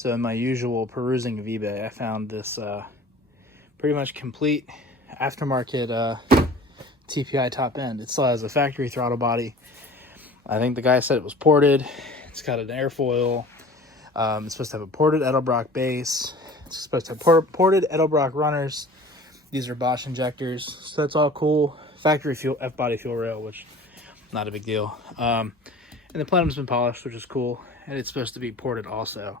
So in my usual perusing of eBay, I found this pretty much complete aftermarket TPI top end. It still has a factory throttle body. I think the guy said it was ported. It's got an airfoil. It's supposed to have a ported Edelbrock base. It's supposed to have ported Edelbrock runners. These are Bosch injectors, so that's all cool. Factory fuel, F-body fuel rail, which not a big deal. And the plenum's been polished, which is cool. And it's supposed to be ported also.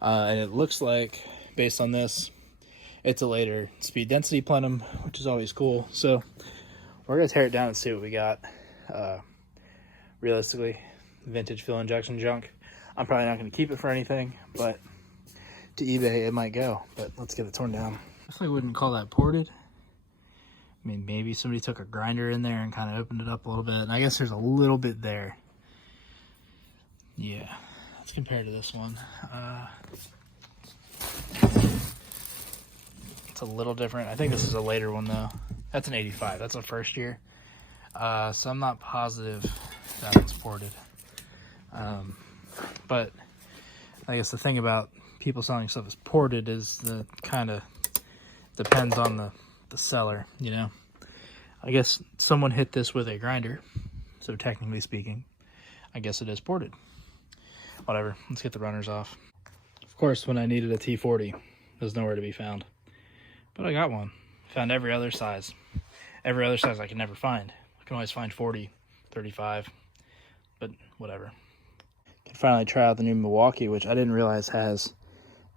And it looks like, based on this, it's a later speed density plenum, which is always cool. So we're gonna tear it down and see what we got. Realistically, vintage fuel injection junk. I'm probably not gonna keep it for anything, but to eBay it might go. But let's get it torn down. Definitely wouldn't call that ported. I mean, maybe somebody took a grinder in there and kind of opened it up a little bit. And I guess there's a little bit there. Yeah, let's compare to this one. It's a little different. I think this is a later one though. That's an 85. That's a first year. So I'm not positive that it's ported. But I guess the thing about people selling stuff as ported is the kind of depends on the seller, you know. I guess someone hit this with a grinder, so technically speaking, I guess it is ported. Whatever, let's get the runners off. Of course, when I needed a T40, it was nowhere to be found. But I got one. Found every other size. Every other size I can never find. I can always find 40, 35, but whatever. Can finally try out the new Milwaukee, which I didn't realize has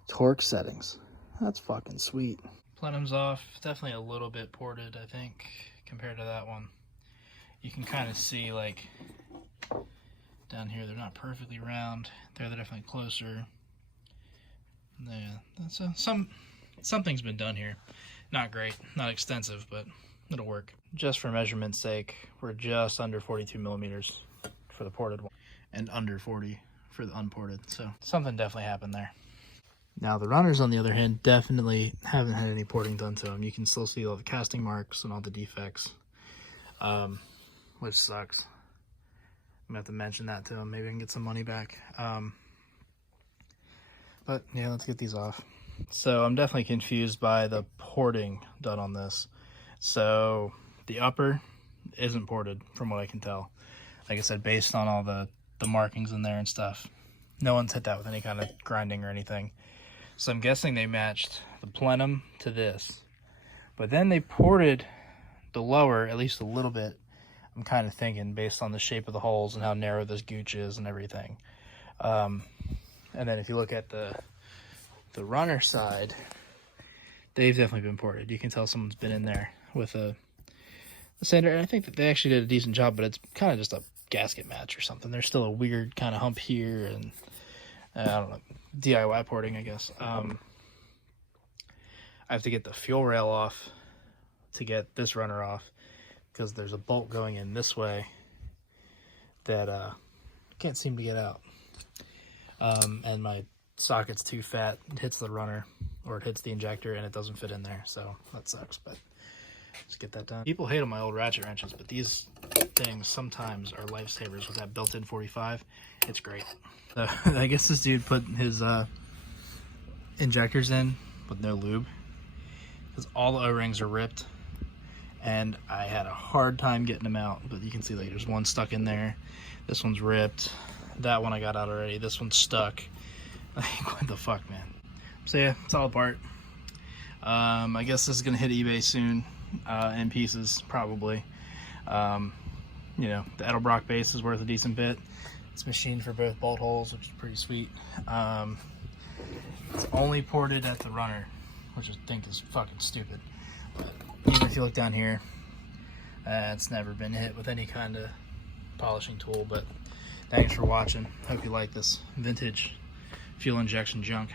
torque settings. That's fucking sweet. Plenum's off. Definitely a little bit ported, I think, compared to that one. You can kind of see, like, down here, they're not perfectly round. They're definitely closer. Yeah, that's something's been done here. Not great, not extensive, but it'll work. Just for measurement's sake, we're just under 42 millimeters for the ported one, and under 40 for the unported. So something definitely happened there. Now the runners, on the other hand, definitely haven't had any porting done to them. You can still see all the casting marks and all the defects, which sucks. I'm gonna have to mention that to them. Maybe I can get some money back. But yeah, let's get these off. So I'm definitely confused by the porting done on this. So the upper isn't ported from what I can tell. Like I said, based on all the markings in there and stuff, no one's hit that with any kind of grinding or anything. So I'm guessing they matched the plenum to this, but then they ported the lower at least a little bit. I'm kind of thinking based on the shape of the holes and how narrow this gooch is and everything. And then if you look at the runner side, they've definitely been ported. You can tell someone's been in there with a sander, and I think that they actually did a decent job, but it's kind of just a gasket match or something. There's still a weird kind of hump here, and I don't know, DIY porting, I guess. I have to get the fuel rail off to get this runner off, because there's a bolt going in this way that I can't seem to get out. And my socket's too fat. It hits the runner, or it hits the injector, and it doesn't fit in there, so that sucks, but just get that done. People hate on my old ratchet wrenches, but these things sometimes are lifesavers with that built-in 45. It's great. So I guess this dude put his injectors in with no lube, because all the O-rings are ripped, and I had a hard time getting them out. But you can see, like, there's one stuck in there. This one's ripped. That one I got out already. This one's stuck. Like, what the fuck, man? So yeah, it's all apart. I guess this is gonna hit eBay soon, in pieces, probably. You know, the Edelbrock base is worth a decent bit. It's machined for both bolt holes, which is pretty sweet. It's only ported at the runner, which I think is fucking stupid. But even if you look down here, it's never been hit with any kind of polishing tool. But thanks for watching. Hope you like this vintage fuel injection junk.